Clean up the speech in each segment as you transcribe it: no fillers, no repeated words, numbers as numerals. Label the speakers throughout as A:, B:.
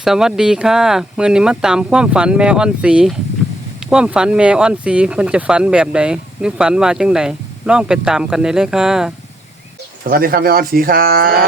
A: สวัสดีค่ะมื้อนี้มาตามความฝันแม่อ่อนสีความฝันแม่อ่อนสีเพิ่นจะฝันแบบใดหรือฝันว่าจังไดลองไปตามกันได้เลยค่ะ
B: สวัสดีครับแม่ออนศรีครับ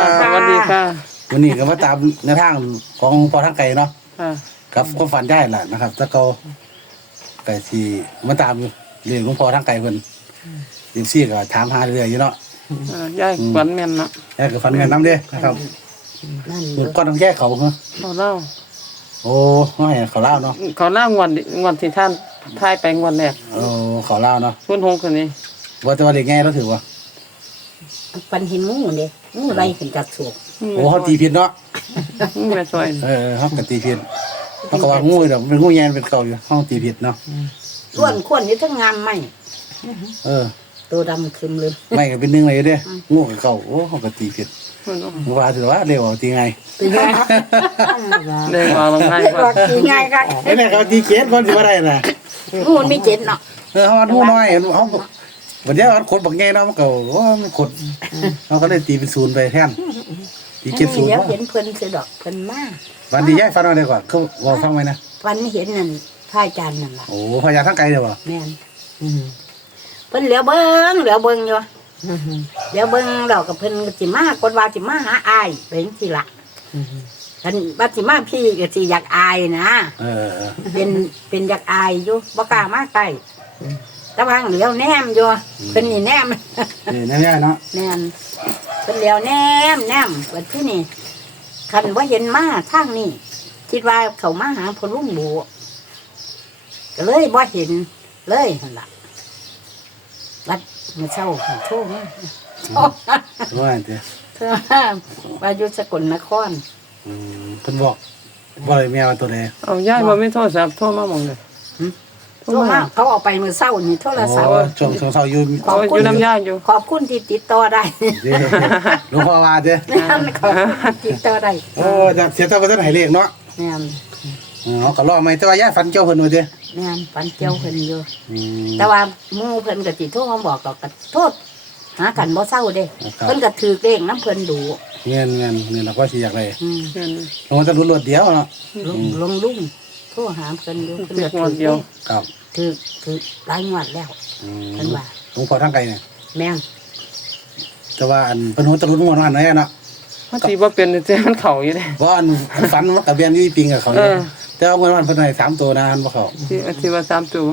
A: สวัสดีค่ะ
B: วันนี้ก็มาตามในทางของพอทางไก่เนาะ
A: ค่ะ
B: กับความฝันได้แหละนะครับถ้าเขาไก่ที่มาตามเรื่องหลวงพ่อทางไก่เพิ่นยิมซี่ก็ถามหาเรื่อยอยู่เนาะ
A: ยายฝันแม่นเนาะ
B: แล้วก็ฝันเงินน้ำเด้นะครับเมื่อก่อนต้องแก้เขาเหรอ
A: เราเล่า
B: โอ้น้อยเขาเล่าเนาะ
A: เขาเล่างวดที่ท่านทายไปงวดแรก
B: โอ้เขาเล่าเนาะ
A: 06คนนี้
B: ว่าแต่ว่าเด็กง่ายเราถือว่า
C: ปันเห็นงูเนี่ยงูไรขึ้นจากสูบ
B: โอ้เขาตีผิดเนาะ
A: แม่ช่วย
B: เขาก็ตีผิดเขาก็ว่างูเดี๋ยวเป็นงูแยนเป็นเก่าอยู่เขาตีผิดเนาะ
C: ล้วนขวนอยู่ทั้งงามไหม
B: เออ
C: ตัวดำคึมเลย
B: ไม่ก็เป็นหนึ่งเลยเด้งูกับเก่าโอ้เขาก็ตีผิด
A: เพิ่นว่า
B: ว่าถือว่าเร็วตีไง
C: เป็นไง
A: ได้ว่าลงให้
C: บ
A: ว่า
C: อกตีไงกัน
B: ไอ้เนี่ยเขาตีเกตคนสิว่าได้น่ะ
C: งูมันไม่เจ็ดเนาะ
B: เขาหูน้อยเขาวันนี้เขาขดบักแง่เนาะมันก็โอ้มันขดเขาก็เลยตีเป็นศูนย์ไปแทนตีเกตศูนย์
C: เดี๋ยวเห็นเพิ่นเสดอกเพิ่นมา
B: วันดีย้ายฟันเอาได้ก่อนเขาบอกฟังไว้นะ
C: ฟันไม่เห็นนั่นท่ายจานนั่นล่ะ
B: โอ้พญาทั้งไกลเดียวบ่
C: แม่นเพิ่นเหลียวเบิ้งอยู่เหลียวเบิ้งเรากับเพิ่นก็สิมากดว่าสิมาหาอายเป็นสิละคันว่าสิมาพี่ก็สิอยากอายนะ เป็นอยากอายอยู่บ่กล้ามาใกล้แต่ว่าเหลียวแนมอยู่เพิ่นนี่แนม
B: นั่นแน่เนาะ
C: แนมเป็นเหลียวแนมวันที่นี่คันว่าเห็นมาทางนี้คิดว่าเขามาหาพอลุงบูก็เลยว่าเห็นเลยหั่นล่ะวัดเมื่อเช้าโชคมาก
B: ว่าเดี๋ยว
C: เธอว่าอยู่สกลนคร
B: เพิ่นบอกว่าอะไรแมวตัวใด
A: เอายายบ่มีโทรศัพท์โทรมาหม่องเลยโทร
C: โทร
A: มา
C: มาเขาเอาไปเมื่อเช้านี่โทรศัพท์
B: ช่วงเสาร์อยู่
A: เอาอยู่น้ำยายอยู่
C: ขอบคุณที่ติดต่อได้
B: หลวงพ่อว่าเด้อ
C: ขอบคุณติดต่อได้
B: โอ้จะเสียเท่ากับท่านไหเลขเนาะ
C: แม่น
B: เขาก็รอไหมแต่ว่าย้ายฟันเจ้าเพิ่นว่าเด้อ
C: แม่นฝันเจียวเพิ่นอยู่ แต่ว่าหมู่เพิ่นก็สิโทรมาบอกก็โทษหากันบ่เศร้าเด้เพิ่นก็ถือเลขน้ำเพิ่นดู
B: เงินเราก็สิอยากได้
C: อืม
A: แม่น
B: ลงจะรุนรวดเดียวเนาะ
C: ลงลุงโทรหาเพิ่นอยู่เพิ่น
A: เรีย
C: ก็
A: กงวดเดียว
B: ครับ
C: ถือหลายงวดแล้วเพิ่นว่า
B: หลวงพ่อทางไกลเนี่ย
C: แม่น
B: แต่ว่าอันเพิ่นหัวตะลุนหัวนั่นเนาะ
A: มันสิบ่เป็นแต่มันเข้าอยู่เด้
B: เพราะอันฝันมันกับเบียนอยู่ปิงกับเขาอยู่แต่ว่าเมื่อวันเพิ่นให้3ตัวนะอันบ่เขา
A: ที่ว่า3ตัว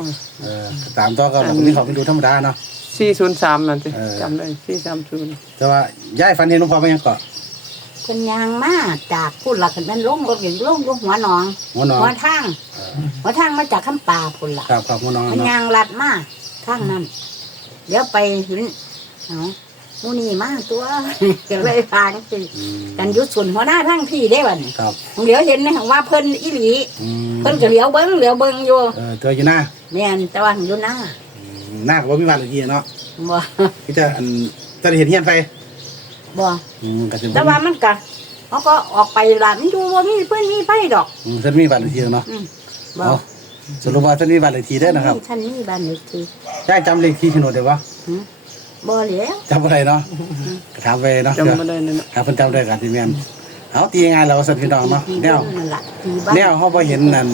B: 3ตัวก็นี่เขาเป็นดูธรรมดาเนาะ
A: 403นั่นสิ
B: เออ
A: จำได้430
B: แต่ว่าย้ายฝันเห็นหลวงพ่อไปยังเกาะ
C: เพิ่นย่างมาจากพุ่นล่ะคันแม่นลงรถอยู่ลงอยู่หัวหนอง
B: หัวน้อง
C: หัวทางมาจากคำป่าพุ่นล่ะ
B: ครับหัวน้อง
C: มัน
B: เนาะ
C: ย่างลัดมาทางนั้นเดี๋ยวไปเห็นเอ้าหมู่นี่มาตัว ก็เลยพาจังซี่กันอยู่ส่วนหัวหน้าทางพี่เด้บัดนี้
B: ครับ
C: เดี๋ยวเห็นนะว่าเพิ่นอีหลีเพิ่นก็เหลียวเบิ่งอยู่
B: ตัวอยู่หน้า
C: แม่นแต่ว่าอยู่หน้า
B: หน้าก็บ่มีบ้านเลขที่เนาะ
C: บ่
B: ที่จะอันจะเห็นเฮียนไป
C: บ่
B: ก็สิ
C: แต่ว่ามันก็เขาก็ออกไปล่ะมันอยู่บ่มีเพิ่นมีไปดอก
B: ท่านมีบ้านเลขที่เนาะ
C: บ่
B: สรุปว่าท่านมีบ้านเลขที่ได้นะครับ
C: ท่านมีบ้านเลขที่
B: ย้ายจำเลขที่โฉนดได้บ่
C: บ่แล้ว
B: จำอะไรเนาะถามไปเนาะ
A: จำบ่ได้เลยเนาะ
B: ถ้าเพิ่นจำได้กันที่แม่นเอาตียังไงเราสัตว์พี่น้องเนาะ
C: ที่
B: แนว
C: นั่นล่ะที่บ้าน
B: แนวเฮาบ่เห็นนั่น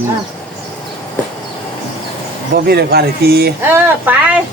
B: บ่มีเลขบ้านเลขที่
C: ไป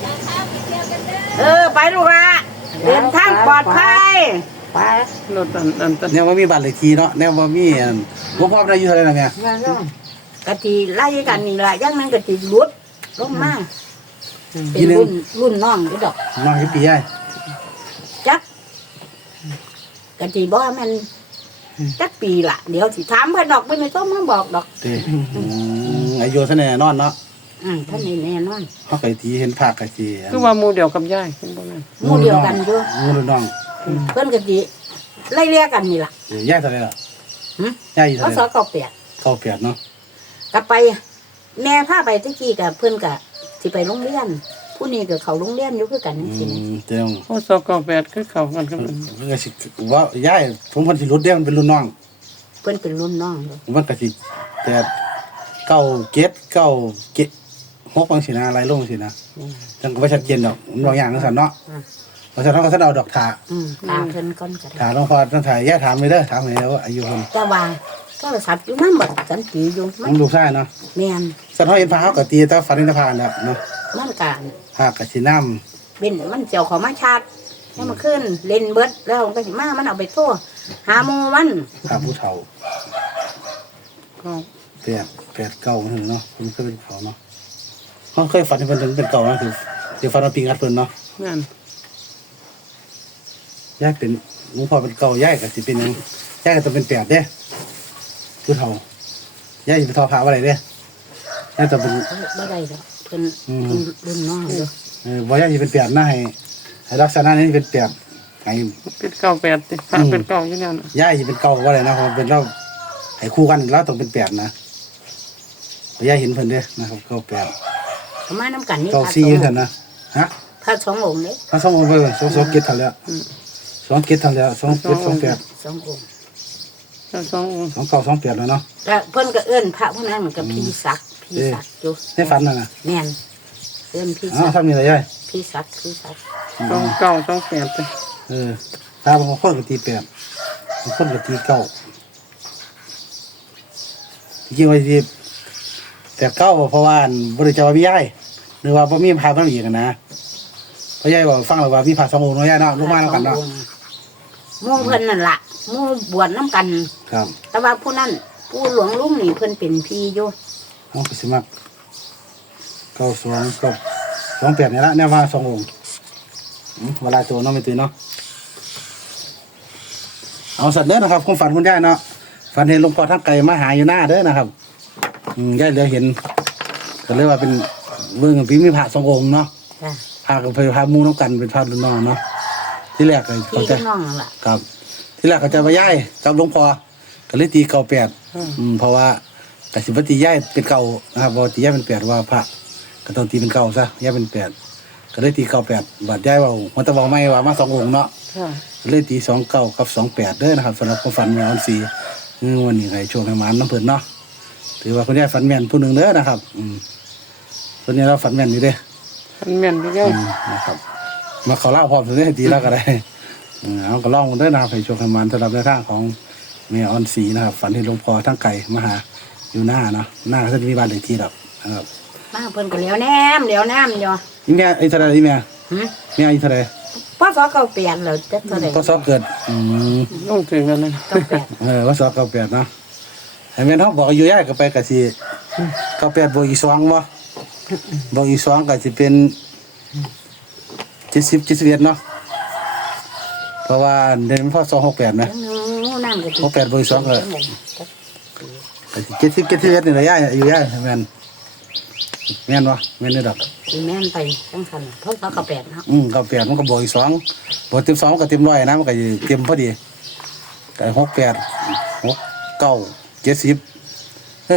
C: ไปลูกละเดินทางปลอดภัยไป
A: รถอัน
B: แนวบ่มีบ้านเลขที่เนาะแนวบ่มีอันบ่พอได้อยู่เท่าไหร่ล่ะแม่
C: กะทิไล่กันนี่ล่ะอย่างนั้นกะทิหลุดลงมาเป็นรุ่นน้องอยู่ดอก
B: น้องกี่ปียาย
C: จักกะทิบ่มันจักปีละเดี๋ยวสิถามเพิ่นดอกเพิ่นไม่ต้องมาบอกดอก
B: ติอายุเท่าแน่นอนเนาะ
C: ท่านนี่แน่นอน
B: เฮาก็สิเห็นภาคก็สิ
A: คือว่าหมู่เดียวกับยายเห็นบ่แม่น
C: หมู่เดียวกันอยู่
B: หมู่รุ่นน้อง
C: เพิ่นกะทิไล่เรียกกันนี่ล่ะ
B: ยายเท่าไหร่ล่ะ
C: หึ
B: ยายอยู่
C: เขา
B: เท่าไห
C: สอ
B: ร่
C: เก่าเปียก
B: เข้าเปียดเนาะ
C: กลับไป แม่พาไปตะกี้กับเพิ่นกะสิไปโรงเรียน ผู้นี้ก็เข้าโรงเรียนอยู่คือกันจังซี่นะ
B: เจ้า
A: โอ้298คือเข้ากันกับมัน
B: มันก็สิว่ายายผมเพิ่นสิรุดเด้มันเป็นรุ่นน้อง
C: เพิ่นเป็นรุ่นน้องอยู่
B: มันก็สิแต่เก้าเกตเก้าเกตหกบางสินะอะไรลงสินะจังก็บ่ชัดเจนดอกมันบางอย่างจังซั่นเนาะเพราะฉะนั้นก็ท่านเอาดอกถา
C: ตาเพิ่นก่อนก็ได้
B: ถาหลวงพ่อท่านถ่ายแย่ถามไปเด้อถามให้ว่าอายุเพิ่น
C: แต่ว่าโทรศัพท์อยู่นั่นบัดฉันตีอยู่มั
B: มัน นลูกชายเนาะ
C: แม่น
B: สันเฮาเห็นพระเฮาก็ตีแต่ฝันนิพพานแล้วเนาะ
C: มันการ
B: พระก็สินำ
C: เป็นมันเจียวเของมาชาติให้มาขึ้นเล่นเบิดแล้วมันก็สิมามันเอาไปโทษหาหมูมัน
B: พระผู้เฒ่า
A: ก็
B: 8 9ถึงเนาะเพิ่นเคยเป็นเขาเนาะเฮาเคยฝันเพิ่นถึงเป็นเก่านะคือฝันว่าปีงัดเพิ่นเนาะ
A: นั่น
B: ยายเป็นหลวงพ่อเป็นเก่ายายก็สิเป็นหยังยายก็ต้องเป็น8เด้ผู้เฒ่ายายสิไปทอผ้าบ่ได้เด้ยายต้องเป็น
C: บ่ได้ดอกเพิ่นเพิ่นรุ่นน้องเด้อ
B: บ่ยายสิเป็น8นะให้ลักษณะนี้เป็น8ให้
A: เป็นเก้าแปดติพระเป็นเก้าอยู่แล้วน่ะ
B: ยายสิเป็นเก่าบ่ได้นะเพราะเป็นเราให้คู่กันเราต้องเป็น8นะยายเห็นเพิ่นเด้นะครับเก่า8
C: ก็มานํกันนี่
B: เก่า
C: พระ
B: 4
C: ส
B: จัง
C: ง
B: ซั่น
C: ฆ์
B: นะฮะ
C: พระสององค์เด้
B: ถ้า2องค์ไป2เกตทันแล้ว2เกตทันแล้ว2 7 2 8
C: สององค์
A: ถ้าสององค์
B: 2 9 2 8แล้วเนาะ
C: แล้วเพิ่นก็เอิ้นพระพวกนั้นมันก็พี่ศักดิ์อยู่
B: ในฝันนั่นน่ะ
C: แม่นเอิ้นพี่
B: อ้า
C: ศั
B: ว
C: กดิ์
B: ทำนี่ล่ะยาย
C: พี่ศักดิ์พี่ศักดิ์
A: สองเก้าสองแปดติ
B: ถ้าบางคนก็ตี8บางคนก็ตี9จริงๆว่าสิแต่9เพราะว่าบ่ได้จะว่ามียายหรือว่าบ่มีพาเพิ่นอีกนะเพราะยายบอกฟังแล้วว่ามีพา2องค์เนาะยายเนาะลงมาแล้วกันเนาะ
C: หมู่เพิ่นนั่นล่ะหมู่บวชนํกัน
B: ครับ
C: แต่ว่าผู้นั้นผู้หลวงลุงนี่เพิ่นเป็นพี่อยู่
B: เอาไปสิมัก92กับ28นี่ละแนวว่า2องค์เวลาตัวเนาะไม่ตื่นเนาะเอาสัตว์เด้อนะครับความฝันคุณยายเนาะฝันเห็นหลวงพ่อทักไก่มาหาอยู่หน้าเด้อนะครับยายเหลือเห็นก็เลยว่าเป็นเบิ่งปีมีพระ2องค์เนาะ
C: จ้ะ
B: พากับพาหมู่น้ำกันเป็นพารุ่นน้องเนาะที่แรกก็
C: พี่
B: เขาใจ
C: กับน้องนั่นล่ะ
B: ครับ ที่แรกเขาใจว่าย่ายกับหลวงพ่อก็เลยตีเก่า8เพราะว่าแต่สิบตีย่ายเป็นเก่านะครับพอตีย่ายเป็น8ว่าพระก็ต้องตีเป็นเก่าซะย่ายเป็น8ก็เลยตีเก่า8บาดย่ายว่ามันตะบอกไม่ว่ามา2องค์เนาะ
A: ค่ะ
B: ก็เลยตี2 9กับ2 8เด้อนะครับสำหรับความฝันแม่ออนสีวันนี้ให้โชคให้หมานน้ำเพิ่นเนาะถือว่าคุณยายฝันแม่นผู้หนึงเด้อนะครับคนนี้เราฝันแม่นอยู่เด้
A: มันแม่นไปแล้ว
B: นะครับมาเขาเล่าพร้อมถึงได้ดีแล้วก็ได้เอาก็ลองกันด้วยนะครับให้โชคให้มันสำหรับในทางของแม่ออนสีนะครับฝันเห็นหลวงพ่อทั้งไก่มาหาอยู่หน้าเนาะหน้าก็จะมีบ้านเลขที่ดอกนะครับ
C: มาเพิ่นก็เหลียวแนมอยู่
B: อีแม่ไอ้เท่าไรอีแม่
C: หึ
B: แม่อายุเท่าไร
C: พศเก่าเปลี่ยนแล้วจักเท่าใด
B: ก็สอบเกิด
A: ลงถึงกันนะ
C: เก่าแปด
B: ว่าสอบเก้าแปดเนาะไอ้แม่เขาบอกอายุย่ายก็ไปกะสิเก้าแปดบวกอีก2บ่บวกอีก2ก็สิเป็น70 71เนาะเพราะว่าเดือนพศ268นะ
C: หมู่นั่นก็สิ
B: 68บวกอีก2ก็70 71นี่แหละย่ายอายุย่ายแม่นแม่นบ่แม่นเด้อดอก
C: สิแม่นไปจังซั่นพศเก่าแปดเนาะ
B: เก้าแปดมันก็บวกอีก2บวกเต็ม2มันก็เต็ม100นะมันก็สิเต็มพอดีแต่68 69 7070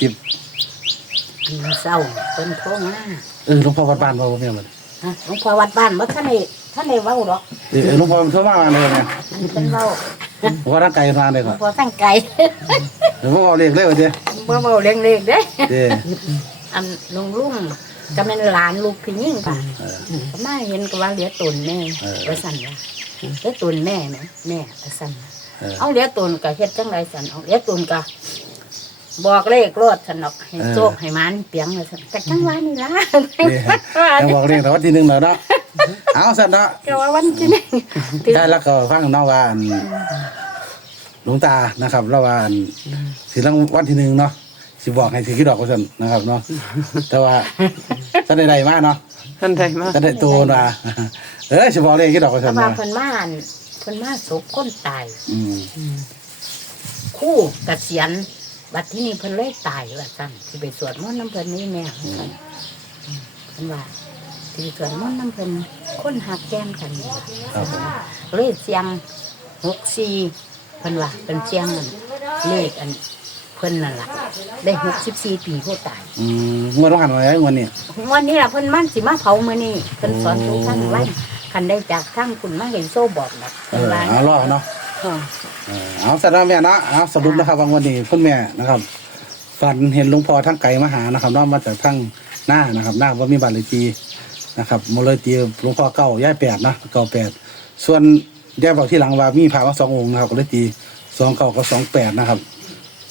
C: อันเศร้าเพิ่นโทรมา
B: หลวงพ่อวัดบ้านบ่แม่นบ่
C: ฮะหลวงพ่อวัดบ้านบ่ทันได้เว้าดอก
B: หลวงพ่อมันโทรมาเลยเนี่ย
C: เพิ่นเว้า
B: ว่าร่างกายมาเลย
C: หล
B: ก่
C: ว
B: อง น
C: พ่อตั้งไกล
B: หลวงพ่อเอาเลขเลยว่าเจ้
C: บ่เว้าเล็กๆเด้
B: เจ้
C: อันลุงก็เป็นหลานลูกพี่ยิ่งป่ะก็มาเห็นก็ว่าเหลือตนแม่ว่าสั่นว่าเหลือตนแม่ไหมแม่ว่าสั่นว่าเอาเหลือตนก็เฮ็ดจังไรสั่นเอาเหลือตนก็บอกเลขรถสั่นออกให้โชคให้มันเปียงเลยสั่นแต่จังหวะนี่ล่ะ
B: ยังบอกเลขแต่ว่าที่1แล้วเนาะเอาสั่นเนาะ
C: ก็ว่าวันที่หนึ่ง
B: ได้แล้วก็ฟังน้องว่าหลวงตานะครับแล้วว่าสิรางวัลที่1เนาะสิบอกให้ถือกี่ดอกว่าซั่นนะครับเนาะแต่ว่าถ้าได้มาเนาะ
A: ท่านใดมา
B: ถ้าได้โตนะสิบอกเลขกี่ดอกว่า
C: แต่
B: ซั่น
C: ว่า
B: นะ
C: เพิ่นมาศพคนตาย
B: อืม
C: คู่เกษียณบัดที่นี่เพิ่นเลยตายว่าสั่นสิไปสวดมนต์น้ำเพิ่นนี่แม่ว่าสั่นเพิ่นว่าสิไปสวดมนต์น้ำเพิ่นคนหักแก้มกันนี่ล่ะ
B: ครับผม
C: เลยเสียง64เพิ่นว่าเป็นเสียงนั่นเลขอันเพิ่นนั่นล่ะได้64ปีผู้ตาย
B: งวดว่าหันไว้งวดนี้
C: วันนี้ล่ะเพิ่นมันสิมาเผามื้อนี้เพิ่นสอนทุกท่านไว้คันได้จากทางคุณมาเห็นโซ่บอกนะเพิ่นว่า
B: เอารอเนาะ
A: ค่ะ
B: เอาสำหรับแม่เนาะเอาสรุปนะครับวันนี้คุณแม่นะครับฝันเห็นหลวงพ่อทั้งไก่มาหานะครับเนาะมาจากทั้งหน้านะครับหน้าว่ามีบัตรเลขที่นะครับโมเลยตีหลวงพ่อเก้าย่าย8นะเก้า8ส่วนย่ายบอกที่หลังว่ามีพระมา2องค์นะครับก็เลยตี29กับ28นะครับ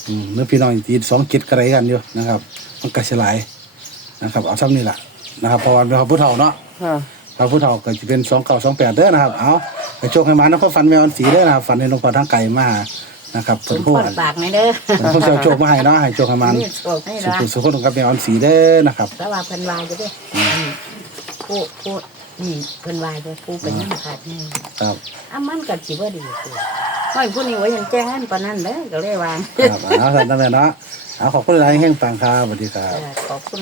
B: เนื้อพี่น้องตี27กระไรกันอยู่นะครับมันกระสลายนะครับเอาซ้ำนี่แหละนะครับเพราะว่าเป็นพระพุทธเฒ่าเนาะ
A: ค่ะ
B: พระพุทธเฒ่าก็จะเป็น2928เด้อนะครับเอาไปโชคให้มานะเขาฝันแม่ออนสีเด้อนะครับฝันในหลวงพ่อทางไกลมานะครับ
C: ส
B: เพิ่น
C: ม
B: ผู้
C: พรปากไหมเด้อ
B: เพิ่นสิเอาโชคมาให้เนาะให้โชคให้มัน
C: นี่โชคให้
B: สุ
C: ละ
B: ขสุขคนกับแม่ออนสีเด้อนะครับ
C: แต่ว่าเพิ่นวายจะได้ผู้นี่เพิ่นวายจะผู้เป็นยังขาดนี่
B: ครับ
C: มันก็สิบ่ดีตัวไอ้ผู้นี้ว่ายังแจ้งอันปานนั้นเด้อก็เลยวาง
B: ครับเอาท่านนั่นแหละเนาะเอาขอบคุณหลายแห่งปังครับสวัสดีครับ
C: ขอบคุณ